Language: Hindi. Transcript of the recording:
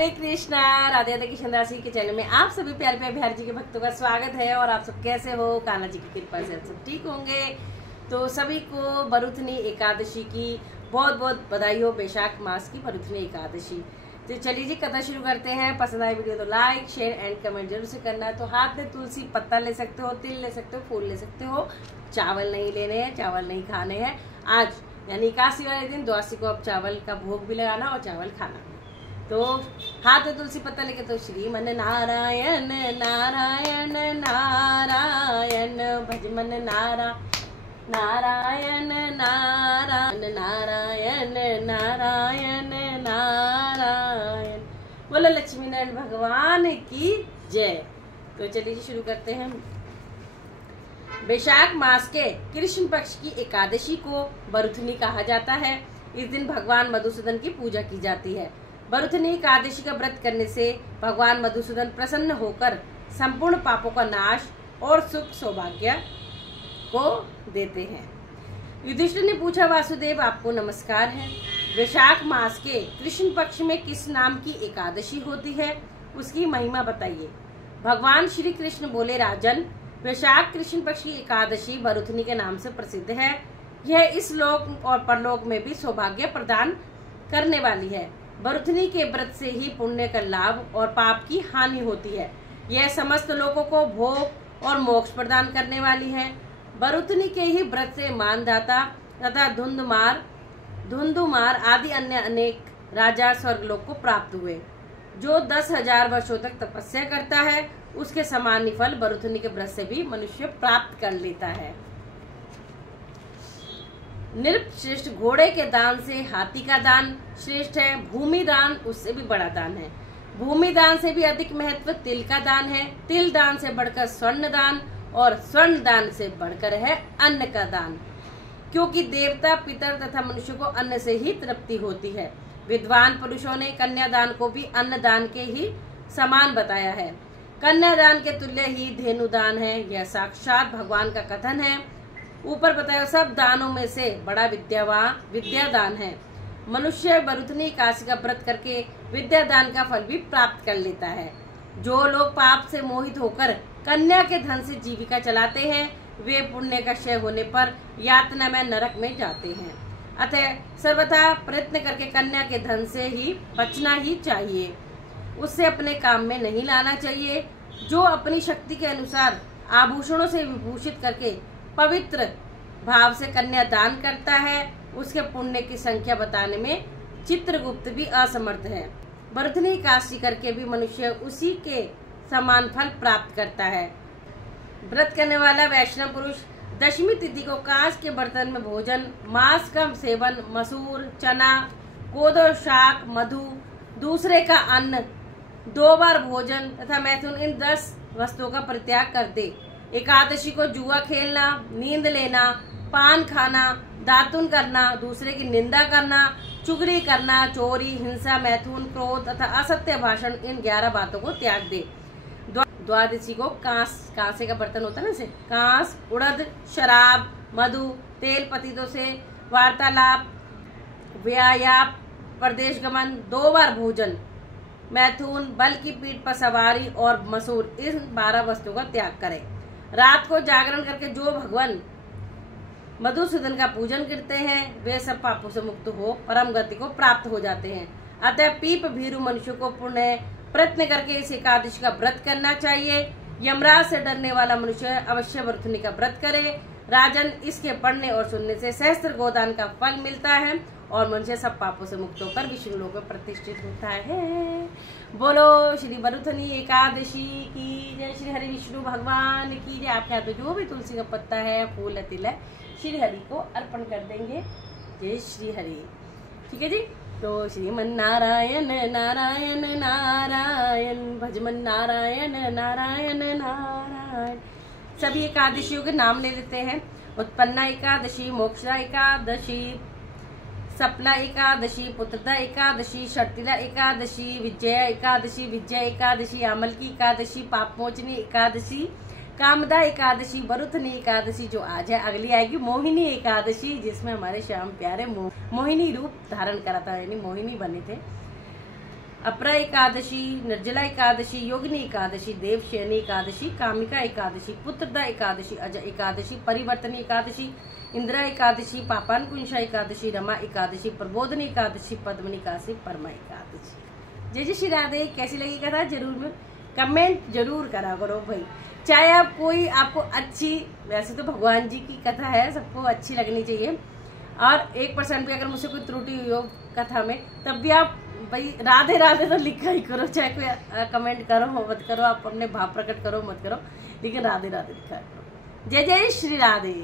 हरे कृष्णा। राधे राधे कृष्ण दासी के चैनल में आप सभी प्यारे प्यारे बिहारी जी के भक्तों का स्वागत है। और आप सब कैसे हो? कान्हा जी की कृपा से सब ठीक होंगे। तो सभी को बरुथनी एकादशी की बहुत बहुत बधाई हो। बैशाख मास की बरुथनी एकादशी। तो चलिए जी, कथा शुरू करते हैं। पसंद आए वीडियो तो लाइक शेयर एंड कमेंट जरूर से करना है। तो हाथ में तुलसी पत्ता ले सकते हो, तिल ले सकते हो, फूल ले सकते हो। चावल नहीं लेने हैं, चावल नहीं खाने हैं। आज यानी एकादशी वाले दिन द्वादशी को अब चावल का भोग भी लगाना और चावल खाना। तो हाथ में तुलसी पत्ता लेके तो श्रीमन नारायण नारायण नारायण भजमन नारायण नारायण नारायण नारायण नारायण। बोलो लक्ष्मी नारायण भगवान की जय। तो चलिए जी शुरू करते हैं। बैशाख मास के कृष्ण पक्ष की एकादशी को बरुथनी कहा जाता है। इस दिन भगवान मधुसूदन की पूजा की जाती है। बरुथनी एकादशी का व्रत करने से भगवान मधुसूदन प्रसन्न होकर संपूर्ण पापों का नाश और सुख सौभाग्य को देते हैं। युधिष्ठिर ने पूछा, वासुदेव आपको नमस्कार है। वैशाख मास के कृष्ण पक्ष में किस नाम की एकादशी होती है, उसकी महिमा बताइए। भगवान श्री कृष्ण बोले, राजन, वैशाख कृष्ण पक्ष की एकादशी बरुथनी के नाम से प्रसिद्ध है। यह इस लोक और परलोक में भी सौभाग्य प्रदान करने वाली है। बरुथनी के व्रत से ही पुण्य का लाभ और पाप की हानि होती है। यह समस्त लोगों को भोग और मोक्ष प्रदान करने वाली है। बरुथनी के ही व्रत से मानदाता तथा धुंधुमार आदि अन्य अनेक राजा स्वर्गलोक को प्राप्त हुए। जो 10,000 वर्षों तक तपस्या करता है, उसके समान ही फल बरुथनी के व्रत से भी मनुष्य प्राप्त कर लेता है। नृप घोड़े के दान से हाथी का दान श्रेष्ठ है। भूमि दान उससे भी बड़ा दान है। भूमि दान से भी अधिक महत्व तिल का दान है। तिल दान से बढ़कर स्वर्ण दान और स्वर्ण दान से बढ़कर है अन्न का दान, क्योंकि देवता पितर तथा मनुष्य को अन्न से ही तृप्ति होती है। विद्वान पुरुषों ने कन्यादान को भी अन्न दान के ही समान बताया है। कन्यादान के तुल्य ही धेनुदान है। यह साक्षात भगवान का कथन है। ऊपर बताया सब दानों में से बड़ा विद्यादान है। मनुष्य बरुथनी एकादशी का व्रत करके विद्यादान का फल भी प्राप्त कर लेता है। जो लोग पाप से मोहित होकर कन्या के धन से जीविका चलाते हैं, वे पुण्य का क्षय होने पर यातना में नरक में जाते हैं। अतः सर्वथा प्रयत्न करके कन्या के धन से ही बचना ही चाहिए। उससे अपने काम में नहीं लाना चाहिए। जो अपनी शक्ति के अनुसार आभूषणों से विभूषित करके पवित्र भाव से कन्या दान करता है, उसके पुण्य की संख्या बताने में चित्रगुप्त भी असमर्थ है। बरुथनी एकादशी करके भी मनुष्य उसी के समान फल प्राप्त करता है। व्रत करने वाला वैष्णव पुरुष दशमी तिथि को कांच के बर्तन में भोजन, मांस का सेवन, मसूर, चना, कोदो, शाक, मधु, दूसरे का अन्न, 2 बार भोजन तथा मैथुन, इन 10 वस्तुओं का परित्याग कर दे। एकादशी को जुआ खेलना, नींद लेना, पान खाना, दातुन करना, दूसरे की निंदा करना, चुगली करना, चोरी, हिंसा, मैथुन, क्रोध तथा असत्य भाषण, इन 11 बातों को त्याग दे। द्वादशी को कांसे का बर्तन होता है ना, कांस, उड़द, शराब, मधु, तेल पतितों से वार्तालाप, व्यायाम, प्रदेश गमन, 2 बार भोजन, मैथुन, बल की पीठ पर सवारी और मसूर, इन 12 वस्तुओं का त्याग करें। रात को जागरण करके जो भगवान मधुसूदन का पूजन करते हैं, वे सब पापों से मुक्त हो परम गति को प्राप्त हो जाते हैं। अतः पीप भीरु मनुष्य को पुण्य प्रयत्न करके इस एकादशी का व्रत करना चाहिए। यमराज से डरने वाला मनुष्य अवश्य बरुथनी का व्रत करे। राजन, इसके पढ़ने और सुनने से सहस्त्र गोदान का फल मिलता है और मनुष्य सब पापों से मुक्त होकर विष्णु लोक में प्रतिष्ठित होता है। बोलो श्री बरुथनी एकादशी की जय। श्री हरि विष्णु भगवान की जय। आपके हाथ में जो भी तुलसी का पत्ता है, फूल है, तिल है, श्री हरि को अर्पण कर देंगे। जय श्री हरि। ठीक है जी। तो श्रीमन नारायण नारायण नारायण भजमन नारायण नारायण नारायण। सभी एकादशियों के नाम ले लेते हैं। उत्पन्ना एकादशी, मोक्षा एकादशी, सपला एकादशी, पुत्रदा एकादशी, शर्तिला एकादशी, विजया एकादशी, विजय एकादशी, अमल की एकादशी, पापमोचनी एकादशी, कामदा एकादशी, बरुथनी एकादशी जो आज है। अगली आएगी मोहिनी एकादशी, जिसमें हमारे श्याम प्यारे मोहिनी रूप धारण करा था, यानी मोहिनी बने थे। अपरा एकादशी, निर्जला एकादशी, योगिनी एकादशी, देवशयनी एकादशी, कामिका एकादशी, पुत्रदा एकादशी, अज एकादशी, परिवर्तनी एकादशी, इंदिरा एकादशी, पापानकुंशा एकादशी, रमा एकादशी, प्रबोधनी एकादशी, पद्मनी एकादशी, परमा एकादशी। जय जय श्री राधे। कैसी लगी कथा जरूर में कमेंट जरूर करा करो भाई। चाहे आप कोई आपको अच्छी, वैसे तो भगवान जी की कथा है, सबको अच्छी लगनी चाहिए, और 1% भी अगर मुझसे कोई त्रुटि हुई हो कथा में, तब भी आप भाई राधे राधे तो लिखा ही करो, चाहे कोई कमेंट करो मत करो, आप अपने भाव प्रकट करो मत करो, लेकिन राधे राधे लिखा करो। जय जय श्री राधे।